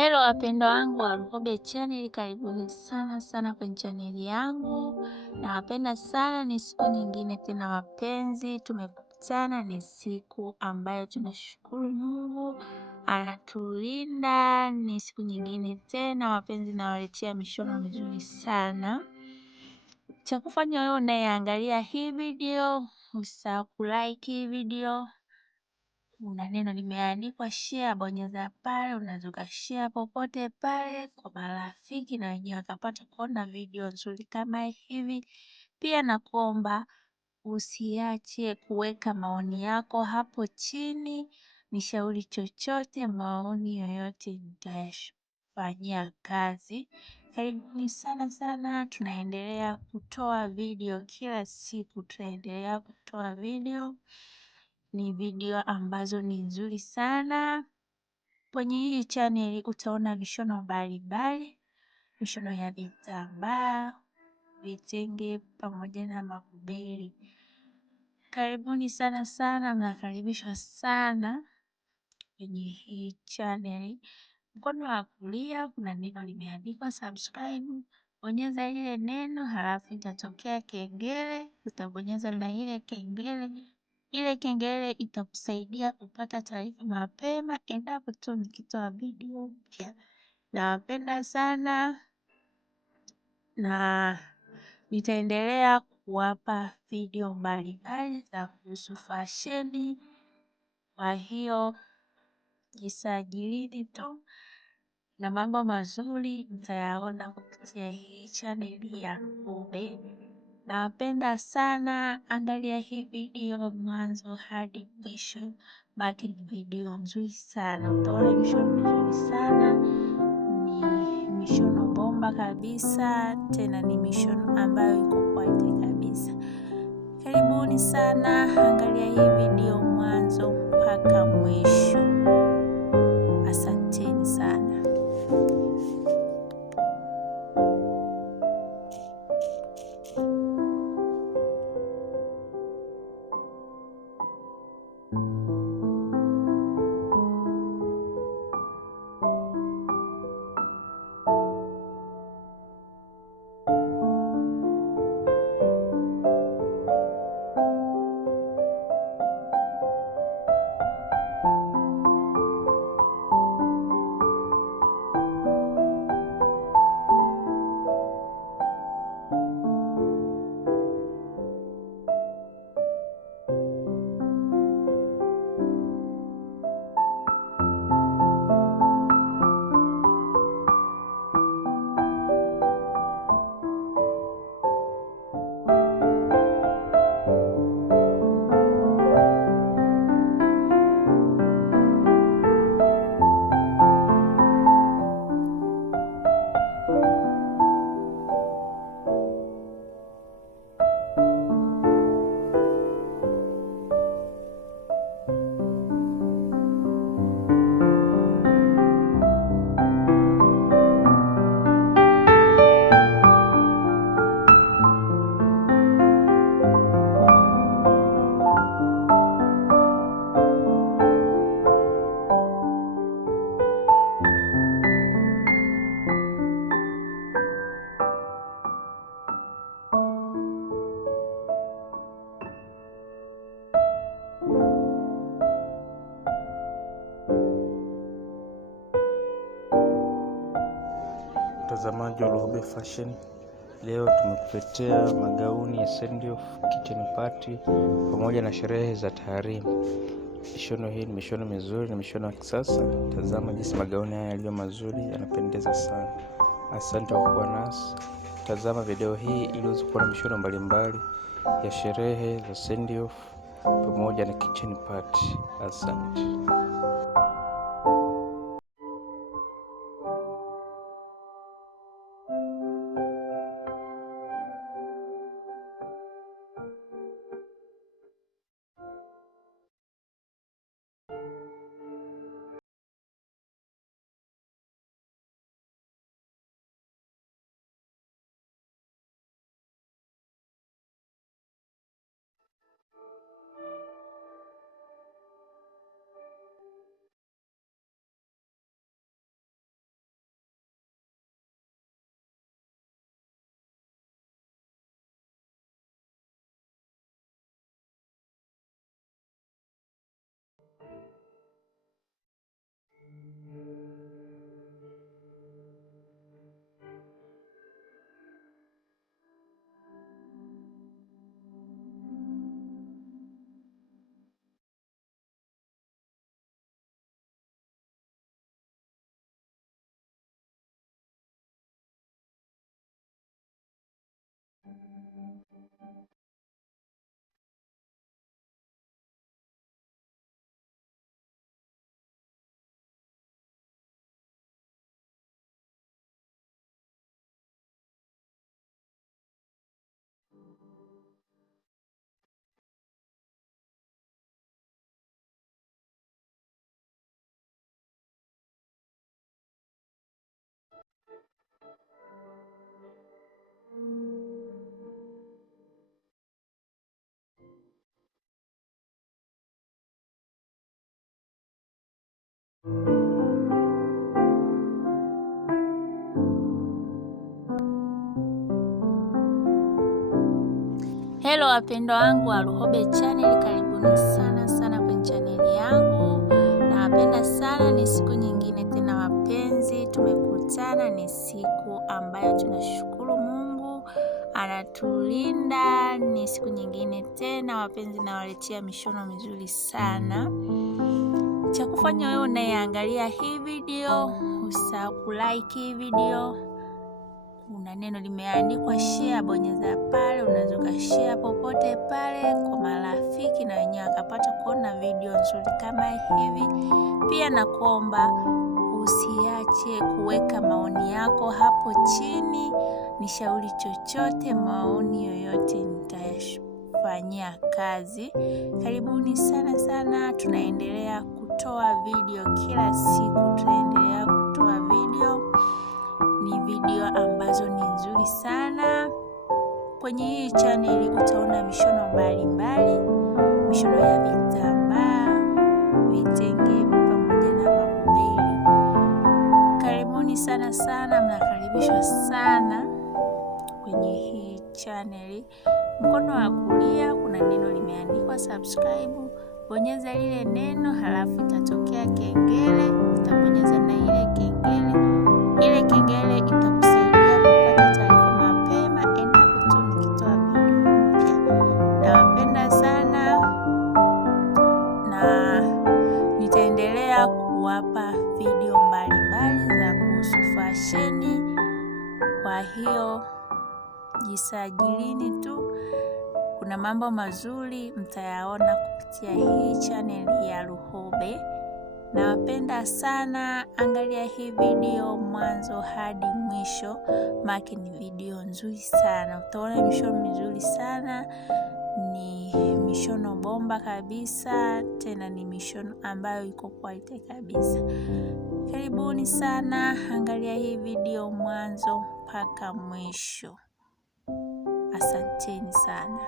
Hello wapendwa wangu wa Lukobe Channel, karibuni sana kwenye chaneli yangu. Nawapenda sana, ni siku nyingine tena wapenzi, tumekutana. Ni siku ambayo tunashukuru Mungu anatulinda. Ni siku nyingine tena wapenzi, nawaletea mishono mizuri sana. Cha kufanya wewe unayeangalia hii video, usisahau kulike hii video. Una neno limeandikwa share, bonyeza pale, unaweza ukashare popote pale kwa marafiki na wenyewe wakapata kuona video nzuri kama hivi. Pia nakuomba usiache kuweka maoni yako hapo chini, nishauri chochote, maoni yoyote nitayafanyia kazi. Karibuni sana, tunaendelea kutoa video kila siku, tunaendelea kutoa video. Ni video ambazo ni nzuri sana. Kwenye hii channel utaona mishono mbalimbali, mishono ya vitambaa, vitenge pamoja na makubeli. Karibuni sana, mnakaribishwa sana kwenye hii channel. Mkono wa kulia kuna neno limeandikwa subscribe. Bonyeza ile neno, halafu itatokea kengele, utabonyeza na ile kengele. Ile kengele itakusaidia kupata taarifa mapema endapo tu nikitoa video mpya. Nawapenda sana na nitaendelea kuwapa video mbalimbali za kuhusu fasheni. Kwa hiyo jisajilini tu na mambo mazuri mtayaona kupitia hii chaneli ya Lukobe. Nawapenda sana, angalia hii video mwanzo hadi mwisho, baki ni video nzuri sana. Utaona mishono mizuri sana, ni mishono bomba kabisa, tena ni mishono ambayo iko quality kabisa. Karibuni sana, angalia hii video mwanzo mpaka mwisho. Asanteni sana. Mtazamaji wa Lukobe Fashion, leo tumekuletea magauni ya send off, kitchen party pamoja na sherehe za taharimu. Mishono hii ni mishono mizuri, ni mishono ya kisasa. Tazama jinsi magauni haya yaliyo mazuri, yanapendeza sana. Asante kwa kuwa nasi. Tazama video hii ili uweze kuona mishono mbalimbali ya sherehe za send off pamoja na kitchen party. Asante. Hello wapendwa wangu wa Luhobe Channel, karibuni sana kwenye chaneli yangu. Nawapenda sana, ni siku nyingine tena wapenzi, tumekutana. Ni siku ambayo tunashukuru Mungu anatulinda. Ni siku nyingine tena wapenzi, nawaletea mishono mizuri sana. Cha kufanya wewe unayeangalia hii video, usahau kulike hii video. Kuna neno limeandikwa share, bonyeza pale, unaweza ukashare popote pale kwa marafiki na wenyewe akapata kuona video nzuri kama hivi. Pia nakuomba usiache kuweka maoni yako hapo chini, nishauri chochote, maoni yoyote nitayafanyia kazi. Karibuni sana, tunaendelea kutoa video kila siku, tunaendelea kutoa video. Ni video ambazo ni nzuri sana. Kwenye hii channel utaona mishono mbalimbali, mishono ya vitambaa, vitenge pamoja na mabeli. Karibuni sana, mnakaribishwa sana kwenye hii channel. Mkono wa kulia kuna neno limeandikwa subscribe, bonyeza lile neno, halafu itatokea kengele, utabonyeza na ile kengele. Ile kengele itakusaidia kupata taarifa mapema endapo tu nikitoa video mpya. Nawapenda sana na nitaendelea kuwapa video mbalimbali za kuhusu fasheni. Kwa hiyo jisajilini tu, kuna mambo mazuri mtayaona kupitia hii channel ya Luhobe. Nawapenda sana, angalia hii video mwanzo hadi mwisho, maki ni video nzuri sana. Utaona mishono mizuri sana, ni mishono bomba kabisa, tena ni mishono ambayo iko quality kabisa. Karibuni sana, angalia hii video mwanzo mpaka mwisho. Asanteni sana.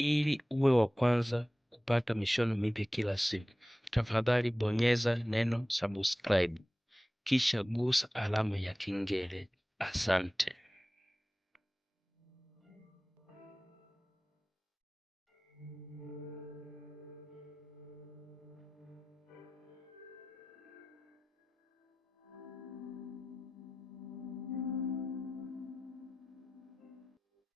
Ili uwe wa kwanza kupata mishono mipya kila siku, tafadhali bonyeza neno subscribe, kisha gusa alama ya kengele. Asante.